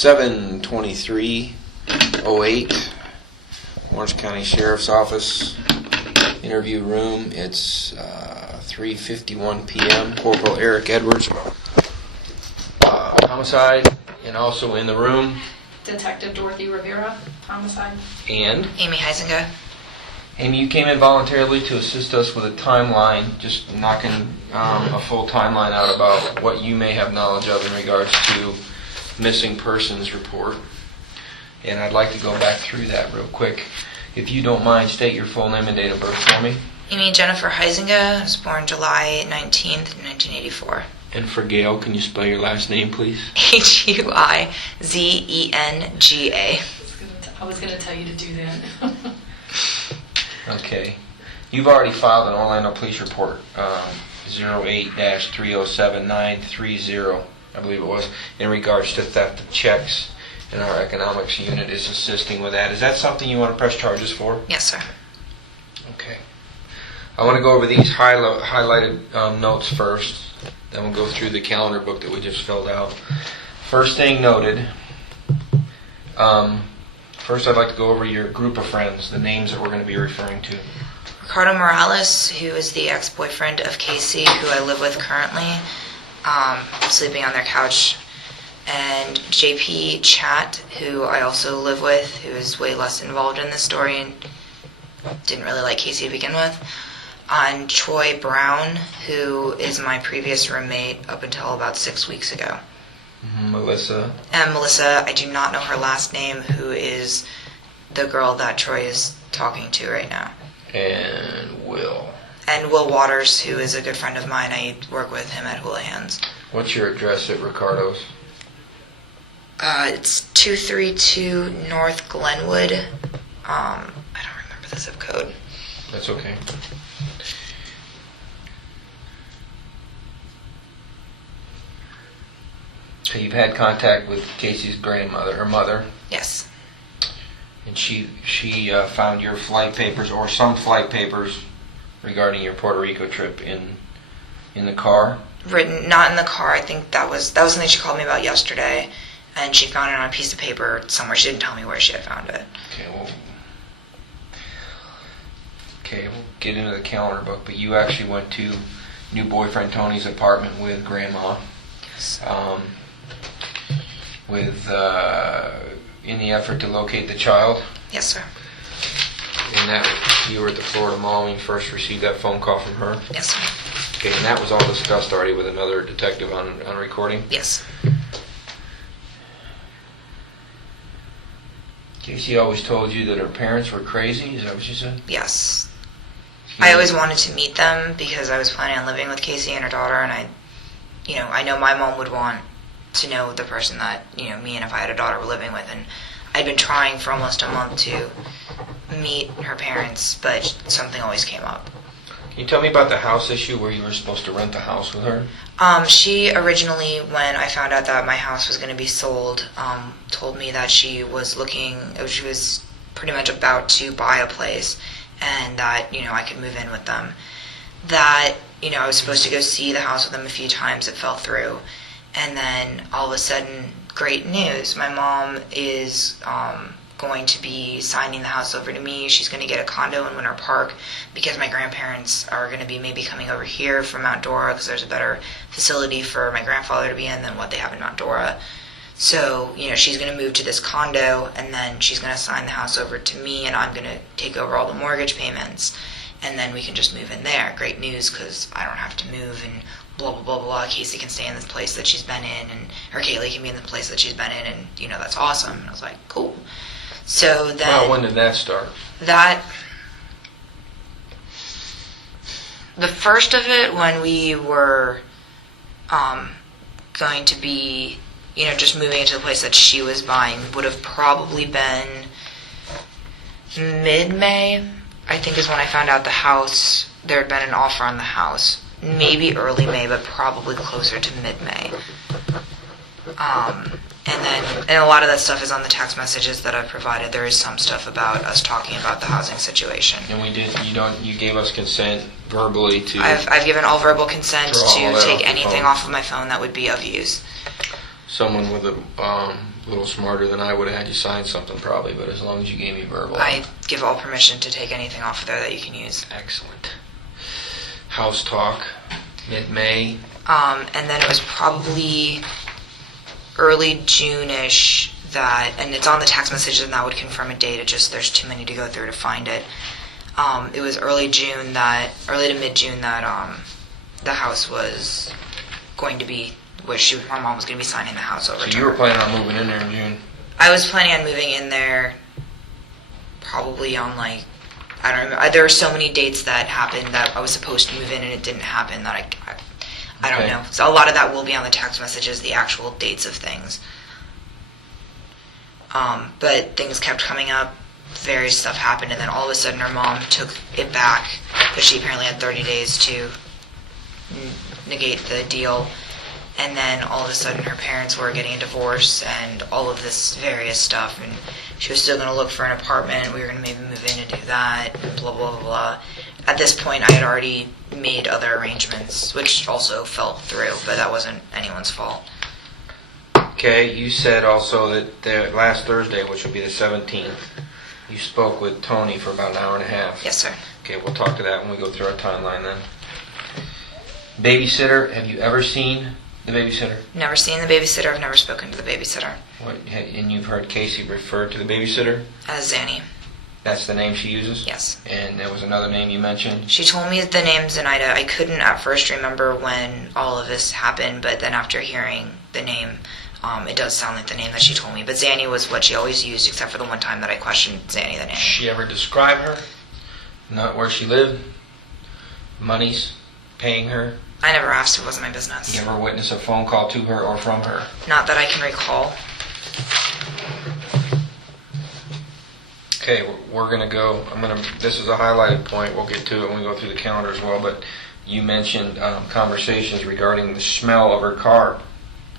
7/23/08, Orange County Sheriff's Office interview room. It's 3:51 p.m. Corporal Eric Edwards, Homicide, and also in the room, Detective Dorothy Rivera, Homicide. and Amy Huizenga. Amy, you came in voluntarily to assist us with a timeline, just knocking a full timeline out about what you may have knowledge of in regards to missing persons report. And I'd like to go back through that real quick. If you don't mind, state your full name and date of birth for me. Amy Jennifer Huizenga was born July 19th, 1984. And for Gail, can you spell your last name, please? Huizenga. I was going to tell you to do that. Okay. You've already filed an Orlando Police Report, 08-307-930, I believe it was, in regards to theft of checks, and our economics unit is assisting with that. Is that something you want to press charges for? Yes, sir. Okay. I want to go over these highlighted notes first, then we'll go through the calendar book that we just filled out. First thing noted, first I'd like to go over your group of friends, the names that we're going to be referring to. Ricardo Morales, who is the ex-boyfriend of Caylee, who I live with currently, sleeping on their couch. And JP Chat, who I also live with, who is way less involved in this story and didn't really like Caylee to begin with. And Troy Brown, who is my previous roommate up until about 6 weeks ago. Melissa. And Melissa, I do not know her last name, who is the girl that Troy is talking to right now. And Will. And Will Waters, who is a good friend of mine. I work with him at Houlihan's. What's your address at Ricardo's? It's 232 North Glenwood. I don't remember the zip code. That's okay. So you've had contact with Casey's grandmother, her mother, Yes. and she found your flight papers or some flight papers regarding your Puerto Rico trip in the car. Written, not in the car. I think that was something she called me about yesterday, and she found it on a piece of paper somewhere. She didn't tell me where she had found it. Okay, we'll get into the calendar book, but you actually went to new boyfriend Tony's apartment with Grandma. Yes. In the effort to locate the child. Yes, sir. And that you were at the Florida Mall when you first received that phone call from her? Yes, sir. Okay, and that was all discussed already with another detective on recording? Yes. Casey always told you that her parents were crazy, is that what you said? Yes. I always wanted to meet them because I was planning on living with Caylee and her daughter, and I know my mom would want to know the person that, me and if I had a daughter were living with, and I'd been trying for almost a month to meet her parents, but something always came up. Can you tell me about the house issue where you were supposed to rent the house with her? She originally, when I found out that my house was going to be sold, told me that she was pretty much about to buy a place, and that, I could move in with them. That, I was supposed to go see the house with them a few times. It fell through. And then all of a sudden, great news. My mom is going to be signing the house over to me. She's going to get a condo in Winter Park because my grandparents are going to be maybe coming over here from Mount Dora because there's a better facility for my grandfather to be in than what they have in Mount Dora. So, she's going to move to this condo, and then she's going to sign the house over to me, and I'm going to take over all the mortgage payments, and then we can just move in there. Great news, because I don't have to move, and blah, blah, blah, blah. Caylee can stay in this place that she's been in, or Caylee can be in the place that she's been in, and, that's awesome. And I was like, cool. So then... Well, when did that start? The first of it, when we were going to be... just moving into the place that she was buying, would have probably been mid-May, I think, is when I found out the house, there had been an offer on the house. Maybe early May, but probably closer to mid-May. And a lot of that stuff is on the text messages that I've provided. There is some stuff about us talking about the housing situation. And we did. You gave us consent verbally to... I've given all verbal consent to take anything off of my phone that would be of use. someone with a little smarter than I would have had you sign something probably, but as long as you gave me verbal. I give all permission to take anything off of there that you can use. Excellent. House talk, mid-May. And then it was probably early June-ish that, and it's on the text message and that would confirm a date, it just, there's too many to go through to find it. It was early to mid-June that the house was going to be, my mom was going to be signing the house over So to you were her. planning on moving in there in June? I was planning on moving in there probably on like, I don't remember. There were so many dates that happened that I was supposed to move in and it didn't happen that I don't Okay. know. So a lot of that will be on the text messages, the actual dates of things. But things kept coming up, various stuff happened, and then all of a sudden her mom took it back, but she apparently had 30 days to negate the deal. And then all of a sudden her parents were getting a divorce and all of this various stuff, and she was still going to look for an apartment, we were going to maybe move in and do that, blah, blah, blah, blah. At this point, I had already made other arrangements, which also fell through, but that wasn't anyone's fault. Okay, you said also that last Thursday, which would be the 17th, you spoke with Tony for about an hour and a half. Yes, sir. Okay, we'll talk to that when we go through our timeline then. Babysitter, have you ever seen the babysitter? Never seen the babysitter. I've never spoken to the babysitter. And you've heard Casey refer to the babysitter? As Zanny. That's the name she uses? Yes. And there was another name you mentioned? She told me the name Zenaida. I couldn't at first remember when all of this happened, but then after hearing the name, it does sound like the name that she told me. But Zanny was what she always used, except for the one time that I questioned Zanny the name. Did she ever describe her? Not where she lived? Monies? Paying her? I never asked. It wasn't my business. You ever witness a phone call to her or from her? Not that I can recall. Okay, we're going to go, this is a highlighted point, we'll get to it when we go through the calendar as well, but you mentioned conversations regarding the smell of her car.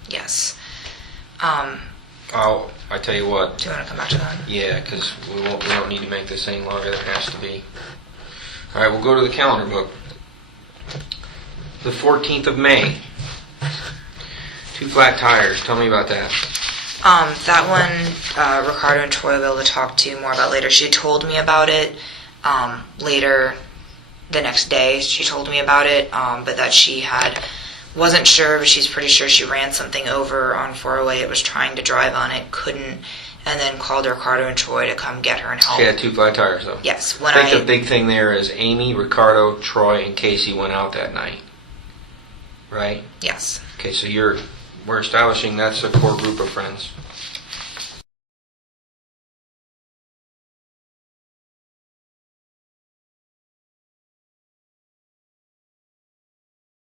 Yes. I tell you what. Do you want to come back to that? Yeah, because we don't need to make this any longer than it has to be. All right, we'll go to the calendar book. The 14th of May. 2 flat tires. Tell me about that. That one, Ricardo and Troy will be able to talk to you more about later. She told me about it later the next day. She told me about it, but that she wasn't sure, but she's pretty sure she ran something over on 408. Was trying to drive on it, couldn't, and then called Ricardo and Troy to come get her and help. She had 2 flat tires, though. Yes. I think the big thing there is Amy, Ricardo, Troy, and Casey went out that night. Right? Yes. Okay, so we're establishing that's a core group of friends.